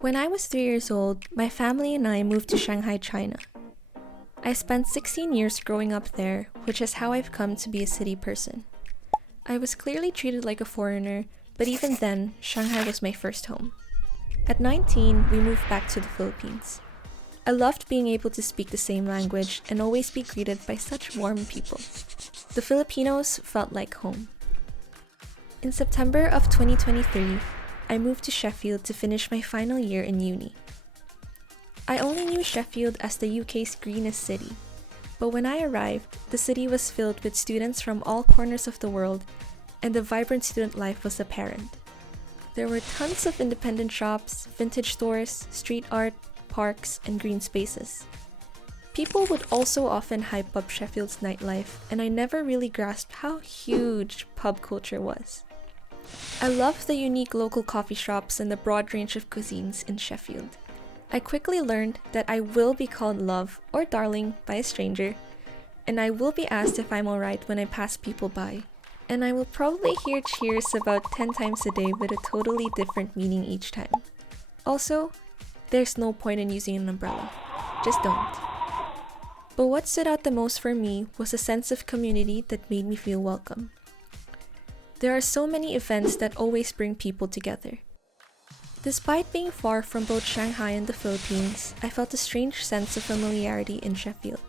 When I was 3 years old, my family and I moved to Shanghai, China. I spent 16 years growing up there, which is how I've come to be a city person. I was clearly treated like a foreigner, but even then, Shanghai was my first home. At 19, we moved back to the Philippines. I loved being able to speak the same language and always be greeted by such warm people. The Filipinos felt like home. In September of 2023, I moved to Sheffield to finish my final year in uni. I only knew Sheffield as the UK's greenest city, but when I arrived, the city was filled with students from all corners of the world, and the vibrant student life was apparent. There were tons of independent shops, vintage stores, street art, parks, and green spaces. People would also often hype up Sheffield's nightlife, and I never really grasped how huge pub culture was. I loved the unique local coffee shops and the broad range of cuisines in Sheffield. I quickly learned that I will be called love or darling by a stranger, and I will be asked if I'm alright when I pass people by, and I will probably hear cheers about 10 times a day with a totally different meaning each time. Also, there's no point in using an umbrella. Just don't. But what stood out the most for me was a sense of community that made me feel welcome. There are so many events that always bring people together. Despite being far from both Shanghai and the Philippines, I felt a strange sense of familiarity in Sheffield.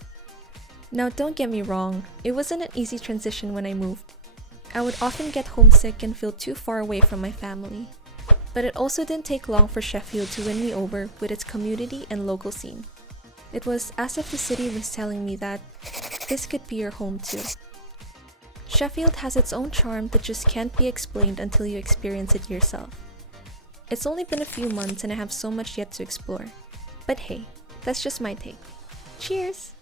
Now don't get me wrong, it wasn't an easy transition when I moved. I would often get homesick and feel too far away from my family. But it also didn't take long for Sheffield to win me over with its community and local scene. It was as if the city was telling me that this could be your home too. Sheffield has its own charm that just can't be explained until you experience it yourself. It's only been a few months and I have so much yet to explore. But hey, that's just my take. Cheers!